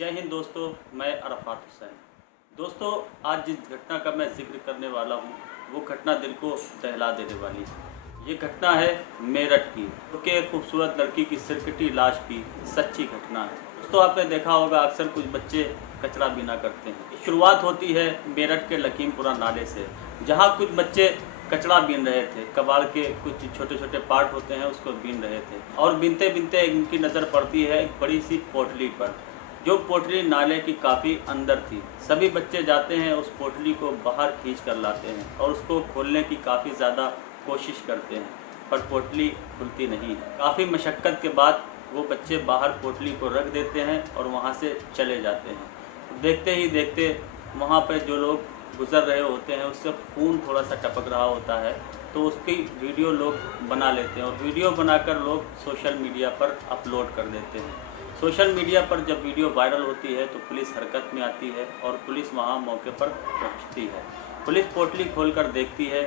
जय हिंद दोस्तों, मैं अरफात हुसैन। दोस्तों, आज जिस घटना का मैं जिक्र करने वाला हूँ वो घटना दिल को दहला देने वाली है। ये घटना है मेरठ की, क्योंकि एक खूबसूरत लड़की की सिरकटी लाश की सच्ची घटना है। दोस्तों, आपने देखा होगा अक्सर कुछ बच्चे कचरा बीना करते हैं। शुरुआत होती है मेरठ के लखीमपुरा नाले से, जहाँ कुछ बच्चे कचरा बीन रहे थे। कबाड़ के कुछ छोटे छोटे पार्ट होते हैं, उसको बीन रहे थे और बीनते बीनते इनकी नज़र पड़ती है एक बड़ी सी पोटली पर, जो पोटली नाले की काफ़ी अंदर थी। सभी बच्चे जाते हैं, उस पोटली को बाहर खींच कर लाते हैं और उसको खोलने की काफ़ी ज़्यादा कोशिश करते हैं, पर पोटली खुलती नहीं है। काफ़ी मशक्क़त के बाद वो बच्चे बाहर पोटली को रख देते हैं और वहाँ से चले जाते हैं। देखते ही देखते वहाँ पर जो लोग गुज़र रहे होते हैं उससे खून थोड़ा सा टपक रहा होता है, तो उसकी वीडियो लोग बना लेते हैं और वीडियो बनाकर लोग सोशल मीडिया पर अपलोड कर देते हैं। सोशल मीडिया पर जब वीडियो वायरल होती है तो पुलिस हरकत में आती है और पुलिस वहां मौके पर पहुंचती है। पुलिस पोटली खोलकर देखती है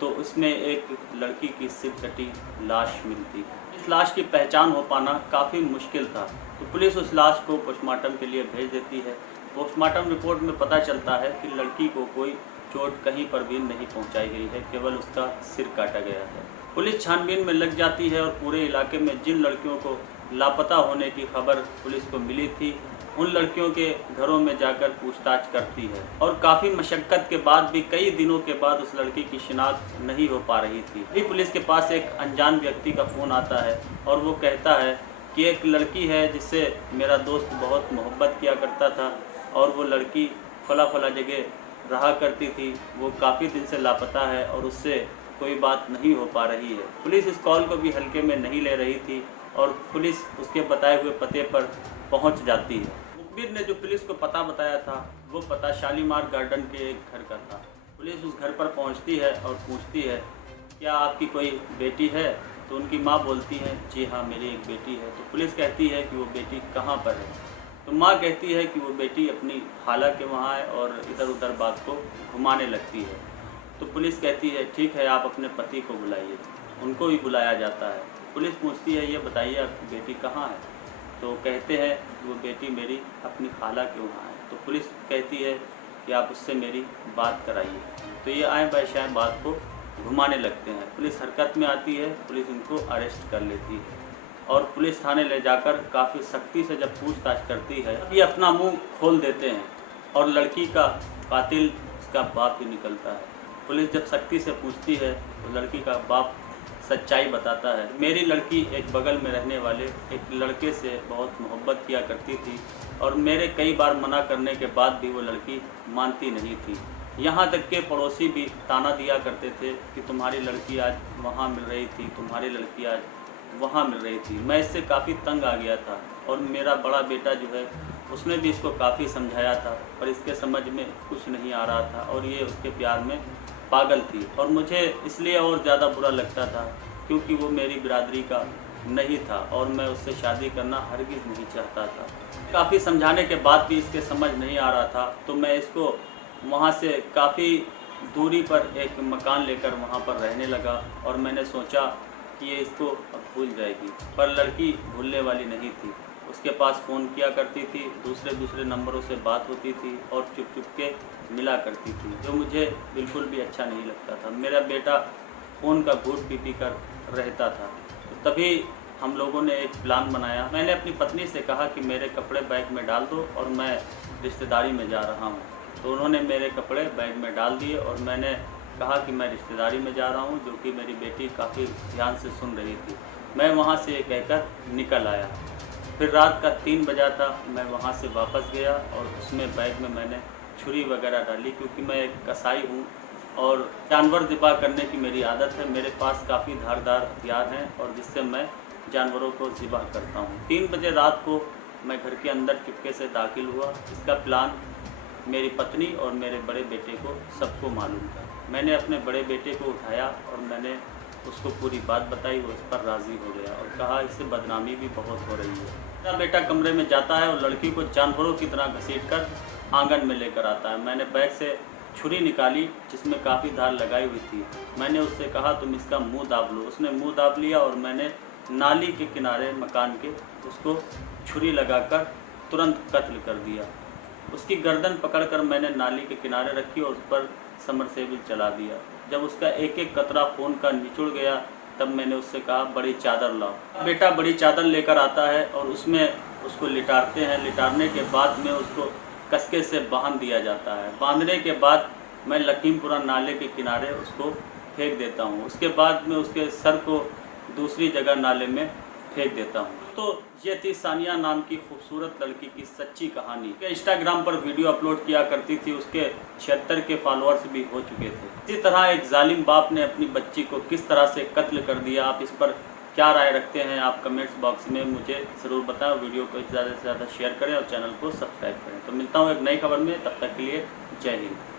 तो उसमें एक लड़की की सिरकटी लाश मिलती है। इस लाश की पहचान हो पाना काफ़ी मुश्किल था, तो पुलिस उस लाश को पोस्टमार्टम के लिए भेज देती है। पोस्टमार्टम रिपोर्ट में पता चलता है कि लड़की को कोई चोट कहीं पर भी नहीं पहुंचाई गई है, केवल उसका सिर काटा गया है। पुलिस छानबीन में लग जाती है और पूरे इलाके में जिन लड़कियों को लापता होने की खबर पुलिस को मिली थी, उन लड़कियों के घरों में जाकर पूछताछ करती है और काफ़ी मशक्क़त के बाद भी कई दिनों के बाद उस लड़की की शिनाख्त नहीं हो पा रही थी। अभी पुलिस के पास एक अनजान व्यक्ति का फ़ोन आता है और वो कहता है कि एक लड़की है जिससे मेरा दोस्त बहुत मोहब्बत किया करता था और वो लड़की फला फला जगह रहा करती थी, वो काफ़ी दिन से लापता है और उससे कोई बात नहीं हो पा रही है। पुलिस इस कॉल को भी हल्के में नहीं ले रही थी और पुलिस उसके बताए हुए पते पर पहुंच जाती है। मुखबिर ने जो पुलिस को पता बताया था वो पता शालीमार गार्डन के एक घर का था। पुलिस उस घर पर पहुंचती है और पूछती है, क्या आपकी कोई बेटी है? तो उनकी माँ बोलती है, जी हाँ, मेरी एक बेटी है। तो पुलिस कहती है कि वो बेटी कहाँ पर है? तो माँ कहती है कि वो बेटी अपनी खाला के वहाँ है और इधर उधर बात को घुमाने लगती है। तो पुलिस कहती है, ठीक है, आप अपने पति को बुलाइए। उनको भी बुलाया जाता है। पुलिस पूछती है, ये बताइए आपकी बेटी कहाँ है? तो कहते हैं वो बेटी मेरी अपनी खाला के वहाँ है। तो पुलिस कहती है कि आप उससे मेरी बात कराइए। तो ये आए बाशाएँ बात को घुमाने लगते हैं। पुलिस हरकत में आती है, पुलिस इनको अरेस्ट कर लेती है और पुलिस थाने ले जाकर काफ़ी सख्ती से जब पूछताछ करती है, ये अपना मुँह खोल देते हैं और लड़की का कातिल उसका बाप ही निकलता है। पुलिस जब सख्ती से पूछती है तो लड़की का बाप सच्चाई बताता है, मेरी लड़की एक बगल में रहने वाले एक लड़के से बहुत मोहब्बत किया करती थी और मेरे कई बार मना करने के बाद भी वो लड़की मानती नहीं थी। यहाँ तक के पड़ोसी भी ताना दिया करते थे कि तुम्हारी लड़की आज वहाँ मिल रही थी, तुम्हारी लड़की आज वहाँ मिल रही थी। मैं इससे काफ़ी तंग आ गया था और मेरा बड़ा बेटा जो है उसने भी इसको काफ़ी समझाया था, पर इसके समझ में कुछ नहीं आ रहा था और ये उसके प्यार में पागल थी। और मुझे इसलिए और ज़्यादा बुरा लगता था क्योंकि वो मेरी बिरादरी का नहीं था और मैं उससे शादी करना हरगिज़ नहीं चाहता था। काफ़ी समझाने के बाद भी इसके समझ नहीं आ रहा था, तो मैं इसको वहाँ से काफ़ी दूरी पर एक मकान लेकर वहाँ पर रहने लगा और मैंने सोचा कि ये इसको अब भूल जाएगी, पर लड़की भूलने वाली नहीं थी। उसके पास फ़ोन किया करती थी, दूसरे नंबरों से बात होती थी और चुप चुप के मिला करती थी, जो मुझे बिल्कुल भी अच्छा नहीं लगता था। मेरा बेटा फ़ोन का घूंट पी कर रहता था। तो तभी हम लोगों ने एक प्लान बनाया। मैंने अपनी पत्नी से कहा कि मेरे कपड़े बैग में डाल दो और मैं रिश्तेदारी में जा रहा हूँ। तो उन्होंने मेरे कपड़े बैग में डाल दिए और मैंने कहा कि मैं रिश्तेदारी में जा रहा हूँ, जो कि मेरी बेटी काफ़ी ध्यान से सुन रही थी। मैं वहाँ से कहकर निकल आया। फिर रात का 3 बजा था, मैं वहाँ से वापस गया और उसमें बैग में मैंने छुरी वगैरह डाली, क्योंकि मैं एक कसाई हूँ और जानवर ज़िबा करने की मेरी आदत है। मेरे पास काफ़ी धारदार हथियार हैं और जिससे मैं जानवरों को ज़िबा करता हूँ। 3 बजे रात को मैं घर के अंदर चुपके से दाखिल हुआ। इसका प्लान मेरी पत्नी और मेरे बड़े बेटे को सबको मालूम था। मैंने अपने बड़े बेटे को उठाया और मैंने उसको पूरी बात बताई। वो इस पर राज़ी हो गया और कहा, इससे बदनामी भी बहुत हो रही है। मेरा बेटा कमरे में जाता है और लड़की को जानवरों की तरह घसीटकर आंगन में लेकर आता है। मैंने बैग से छुरी निकाली जिसमें काफ़ी धार लगाई हुई थी। मैंने उससे कहा, तुम इसका मुंह दाब लो। उसने मुंह दाब लिया और मैंने नाली के किनारे मकान के उसको छुरी लगाकर तुरंत कत्ल कर दिया। उसकी गर्दन पकड़कर मैंने नाली के किनारे रखी और उस पर समरसेबिल चला दिया। जब उसका एक एक कतरा खून का निचुड़ गया तब मैंने उससे कहा, बड़ी चादर लाओ। बेटा बड़ी चादर लेकर आता है और उसमें उसको लिटाते हैं। लिटाने के बाद में उसको कसके से बांध दिया जाता है। बांधने के बाद मैं लखीमपुरा नाले के किनारे उसको फेंक देता हूँ। उसके बाद में उसके सर को दूसरी जगह नाले में फेंक देता हूँ। तो ये थी सानिया नाम की खूबसूरत लड़की की सच्ची कहानी। इंस्टाग्राम पर वीडियो अपलोड किया करती थी, उसके 76 के फॉलोअर्स भी हो चुके थे। इसी तरह एक जालिम बाप ने अपनी बच्ची को किस तरह से कत्ल कर दिया। आप इस पर क्या राय रखते हैं? आप कमेंट्स बॉक्स में मुझे ज़रूर बताएं। वीडियो को ज़्यादा से ज़्यादा शेयर करें और चैनल को सब्सक्राइब करें। तो मिलता हूँ एक नई खबर में, तब तक के लिए जय हिंद।